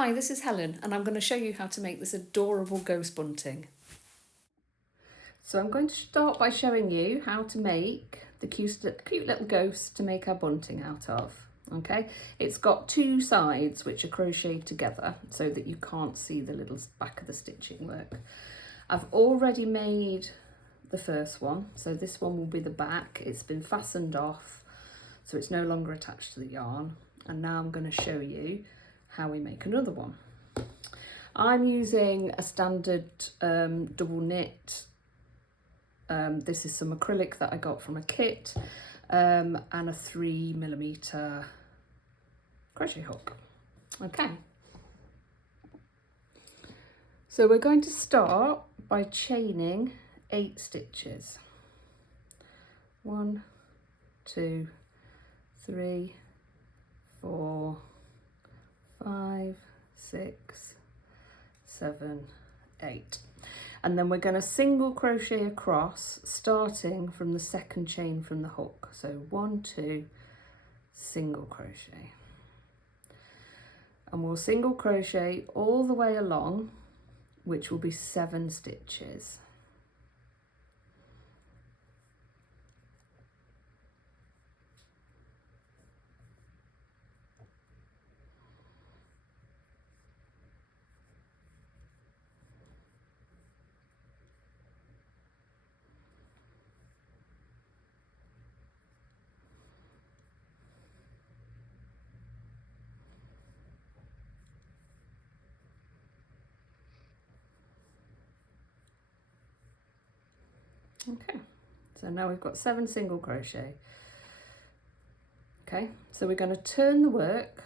Hi, this is Helen and I'm going to show you how to make this adorable ghost bunting. So I'm going to start by showing you how to make the cute little ghost to make our bunting out of. Okay, it's got two sides which are crocheted together so that you can't see the little back of the stitching work. I've already made the first one, so this one will be the back. It's been fastened off so it's no longer attached to the yarn, and now I'm going to show you how we make another one. I'm using a standard double knit. This is some acrylic that I got from a kit, and a 3mm crochet hook. Okay, so we're going to start by chaining 8 stitches. 1, 2, 3, 4, 5, 6, 7, 8. And then we're going to single crochet across, starting from the second chain from the hook. So 1, 2, single crochet. And we'll single crochet all the way along, which will be 7 stitches. Okay, so now we've got 7 single crochet. Okay, so we're going to turn the work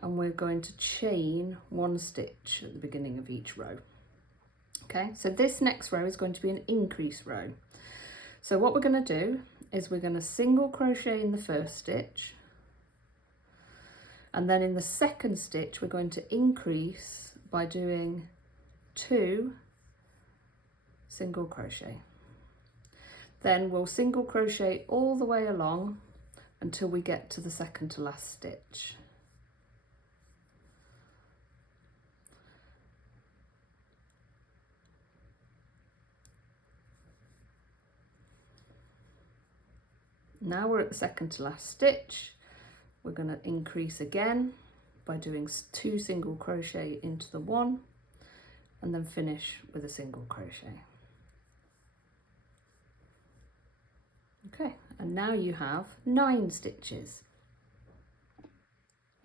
and we're going to chain 1 stitch at the beginning of each row. Okay, so this next row is going to be an increase row. So what we're going to do is we're going to single crochet in the first stitch, and then in the second stitch we're going to increase by doing 2 single crochet. Then we'll single crochet all the way along until we get to the second to last stitch. Now we're at the second to last stitch. We're going to increase again by doing 2 single crochet into the one, and then finish with a single crochet. Okay, and now you have 9 stitches.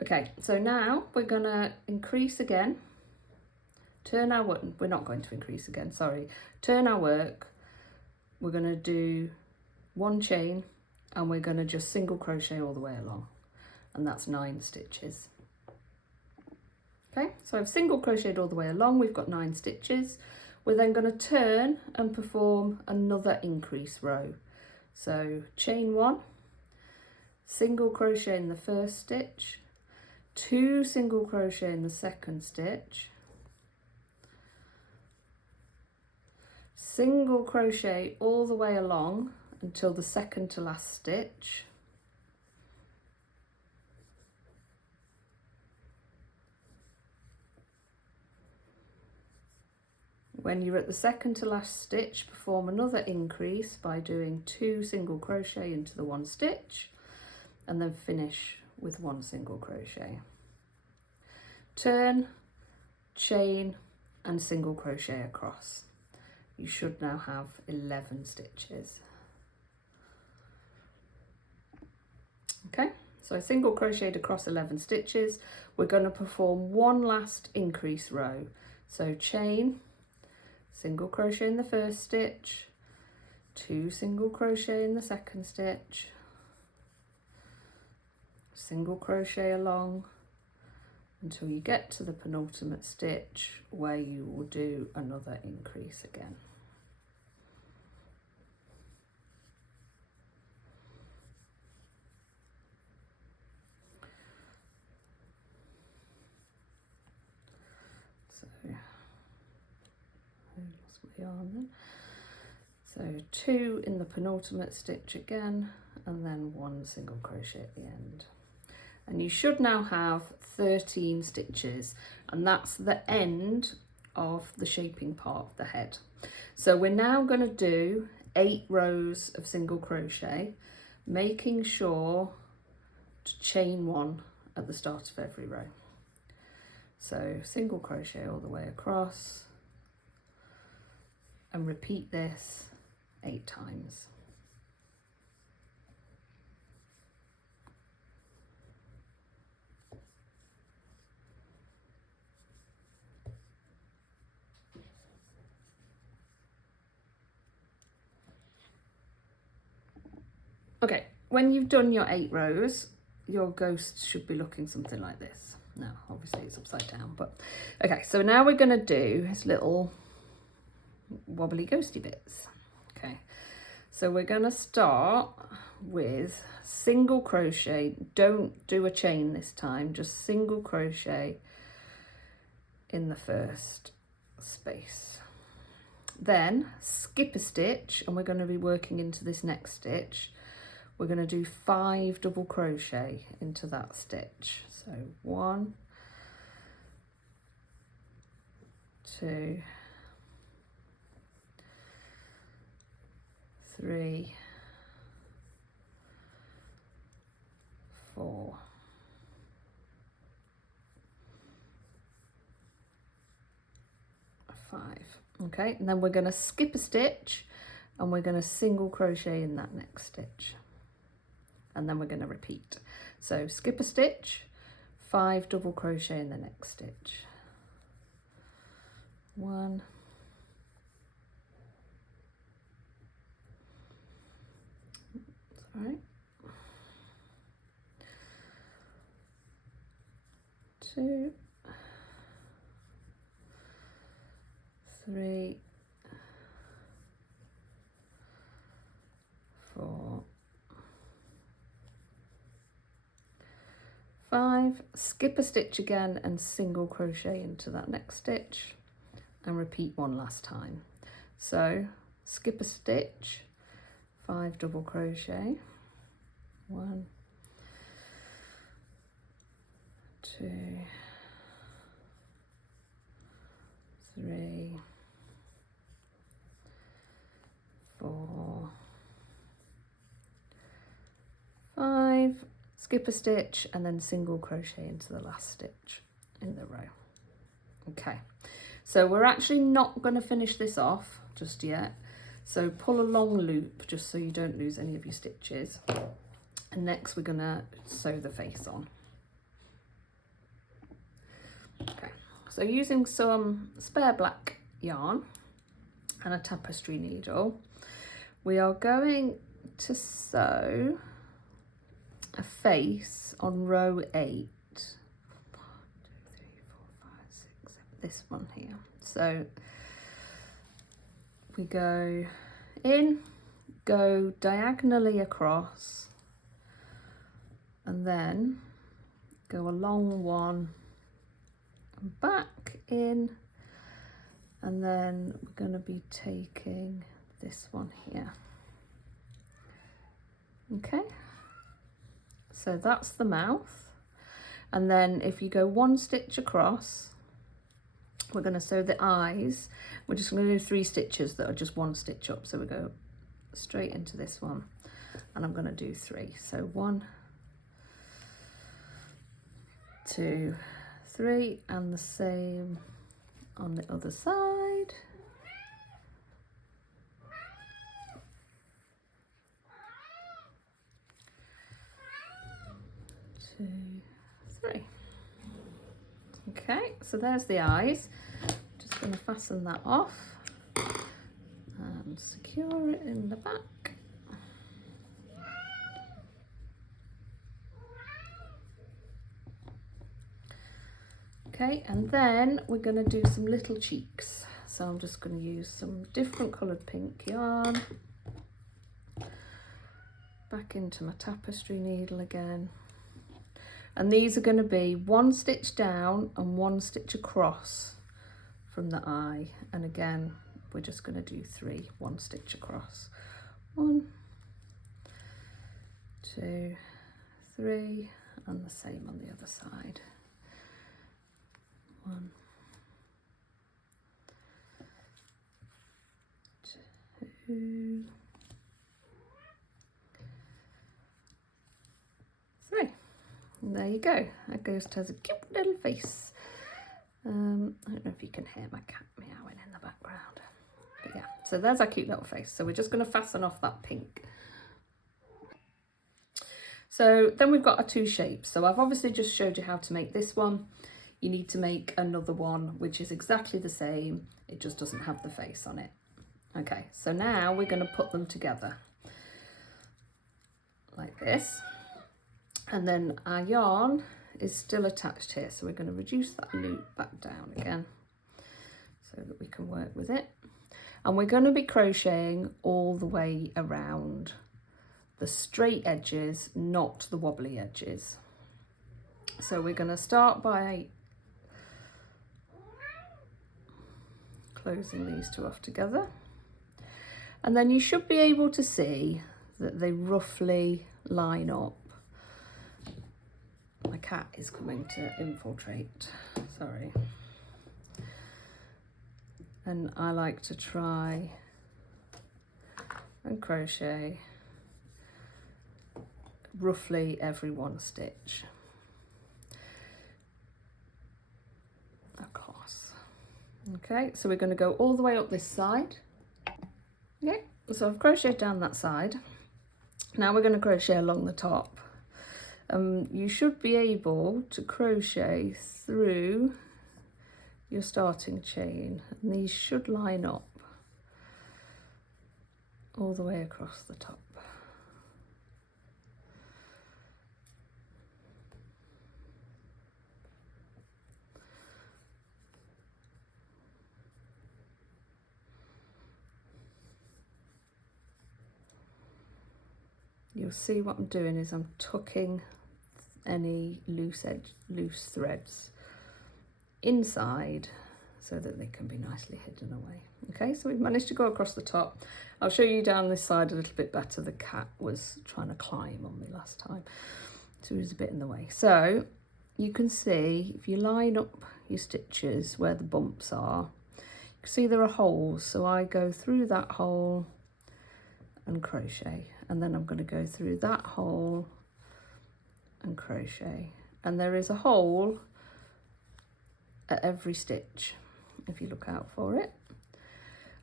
Okay, so now we're going to increase again, turn our work, we're not going to increase again, sorry, turn our work, we're going to do 1 chain and we're going to just single crochet all the way along, and that's 9 stitches. Okay, so I've single crocheted all the way along, we've got 9 stitches. We're then going to turn and perform another increase row. So chain 1, single crochet in the first stitch, 2 single crochet in the second stitch, single crochet all the way along until the second to last stitch, when you're at the second to last stitch, perform another increase by doing 2 single crochet into the 1 stitch, and then finish with 1 single crochet. Turn, chain and single crochet across. You should now have 11 stitches. Okay, so I single crocheted across 11 stitches. We're going to perform 1 last increase row. So chain, single crochet in the first stitch, 2 single crochet in the second stitch, single crochet along until you get to the penultimate stitch where you will do another increase again. So 2 in the penultimate stitch again, and then 1 single crochet at the end. and you should now have 13 stitches, and that's the end of the shaping part of the head. So we're now going to do 8 rows of single crochet, making sure to chain 1 at the start of every row. So single crochet all the way across, and repeat this 8 times. Okay, when you've done your 8 rows, your ghost should be looking something like this. Now, obviously it's upside down, but okay, so now we're going to do his little wobbly ghosty bits. Okay, so we're going to start with single crochet. Don't do a chain this time, just single crochet in the first space. Then skip a stitch, and we're going to be working into this next stitch. We're going to do 5 double crochet into that stitch. So 1, 2, 3, 4, 5. Okay, and then we're going to skip a stitch, and we're going to single crochet in that next stitch. And then we're going to repeat. So skip a stitch, 5 double crochet in the next stitch. 1, 2, 3, 4, 5, skip a stitch again and single crochet into that next stitch, and repeat 1 last time. So skip a stitch, 5 double crochet, 1, 2, 3, 4, 5, skip a stitch, and then single crochet into the last stitch in the row. Okay, so we're actually not going to finish this off just yet, so pull a long loop just so you don't lose any of your stitches, and next we're going to sew the face on. Okay, so using some spare black yarn and a tapestry needle, we are going to sew a face on row 8. 1, 2, 3, 4, 5, 6, 7, this one here. So we go in, go diagonally across, and then go a long one and back in, and then we're going to be taking this one here. Okay, so that's the mouth, and then if you go 1 stitch across, we're going to sew the eyes. We're just going to do 3 stitches that are just 1 stitch up, so we go straight into this one, and I'm going to do 3. So 1, 2, 3, and the same on the other side. 2, 3. Okay, so there's the eyes. Just going to fasten that off and secure it in the back. Okay, and then we're going to do some little cheeks. So I'm just going to use some different coloured pink yarn. Back into my tapestry needle again. And these are going to be 1 stitch down and 1 stitch across from the eye. And again, we're just going to do 3, 1 stitch across. 1, 2, 3, and the same on the other side. 1, 2, 3. And there you go. That ghost has a cute little face. I don't know if you can hear my cat meowing in the background. But yeah, so there's our cute little face. So we're just going to fasten off that pink. So then we've got our 2 shapes. So I've obviously just showed you how to make this one. You need to make another one which is exactly the same. It just doesn't have the face on it. Okay, so now we're going to put them together like this. And then our yarn is still attached here. So we're going to reduce that loop back down again so that we can work with it. And we're going to be crocheting all the way around the straight edges, not the wobbly edges. So we're going to start by closing these 2 off together. And then you should be able to see that they roughly line up. My cat is coming to infiltrate, sorry. And I like to try and crochet roughly every 1 stitch across. Okay, so we're going to go all the way up this side. Okay, so I've crocheted down that side. Now we're going to crochet along the top. You should be able to crochet through your starting chain, and these should line up all the way across the top. You'll see what I'm doing is I'm tucking any loose threads inside so that they can be nicely hidden away. Okay, so we've managed to go across the top. I'll show you down this side a little bit better. The cat was trying to climb on me last time, so he was a bit in the way. So you can see if you line up your stitches where the bumps are, you can see there are holes. So I go through that hole and crochet, and then I'm going to go through that hole and crochet, and there is a hole at every stitch if you look out for it.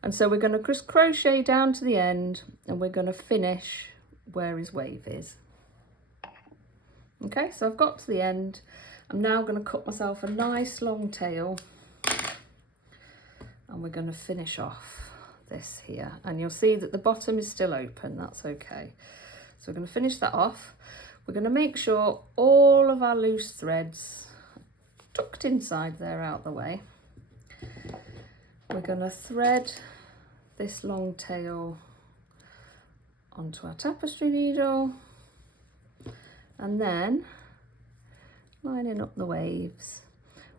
And so we're going to just crochet down to the end, and we're going to finish where his wave is. Okay, so I've got to the end. I'm now going to cut myself a nice long tail, and we're going to finish off this here, and you'll see that the bottom is still open. That's okay. So we're going to finish that off. We're going to make sure all of our loose threads tucked inside there out the way. We're going to thread this long tail onto our tapestry needle, and then lining up the waves,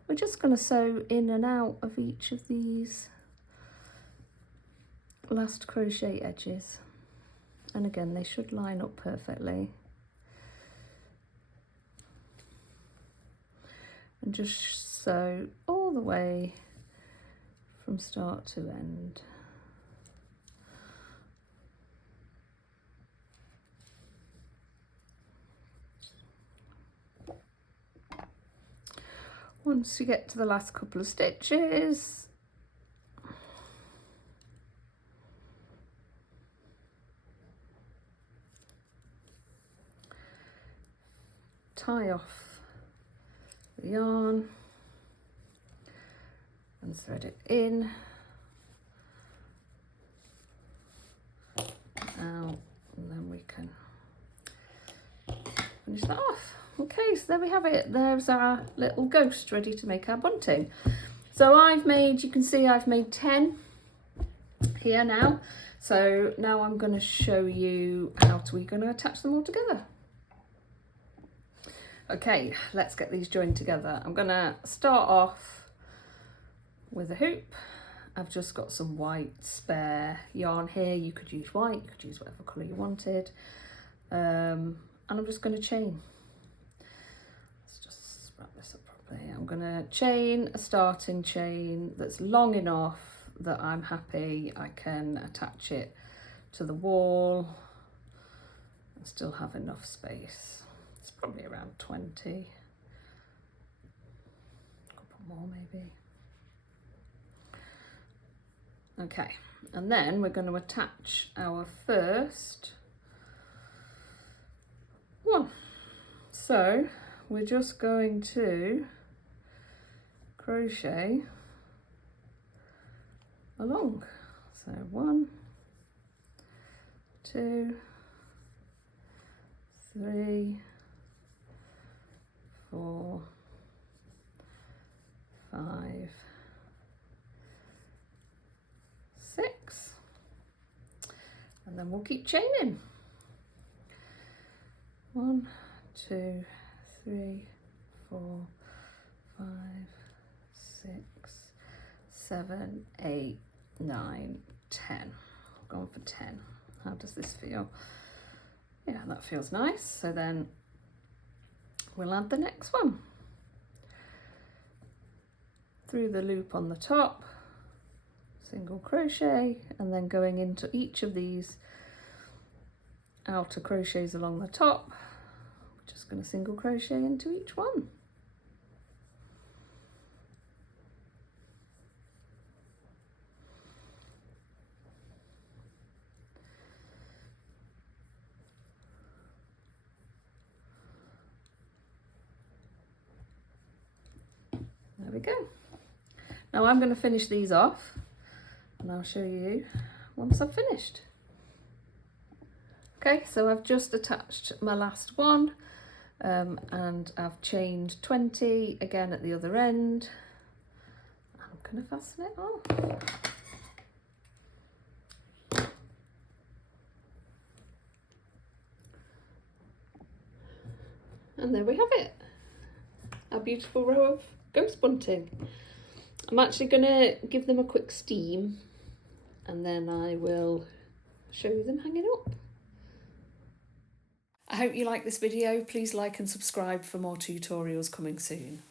we're just going to sew in and out of each of these last crochet edges, and again they should line up perfectly, and just sew all the way from start to end. Once you get to the last couple of stitches, tie off the yarn and thread it in, out, and then we can finish that off. Okay, so there we have it. There's our little ghost ready to make our bunting. So I've made, you can see I've made 10 here now. So now I'm going to show you how we're going to attach them all together. Okay, let's get these joined together. I'm going to start off with a hoop. I've just got some white spare yarn here. You could use white, you could use whatever colour you wanted. And I'm just going to chain. There, I'm going to chain a starting chain that's long enough that I'm happy I can attach it to the wall and still have enough space. It's probably around 20, a couple more maybe. Okay, and then we're going to attach our first one. So we're just going to crochet along. So 1, 2, 3, 4, 5, 6, and then we'll keep chaining. 1, 2, 3, 4, 5, 6, 7, 8, 9, 10. I'm going for 10. How does this feel? Yeah, that feels nice. So then we'll add the next one. Through the loop on the top, single crochet, and then going into each of these outer crochets along the top, we're just going to single crochet into each one. There we go. Now I'm going to finish these off and I'll show you once I've finished. Okay, so I've just attached my last one and I've chained 20 again at the other end. I'm going to fasten it on. And there we have it, our beautiful row of ghost bunting. I'm actually going to give them a quick steam and then I will show you them hanging up. I hope you like this video. Please like and subscribe for more tutorials coming soon.